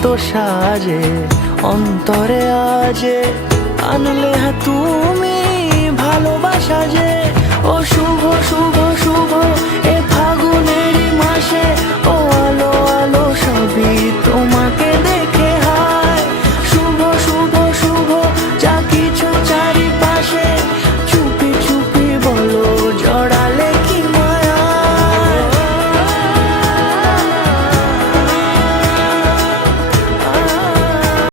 কত সাজে অন্তরে আজে আনলে তুমি ভালোবাসা যে ও শুভ শুভ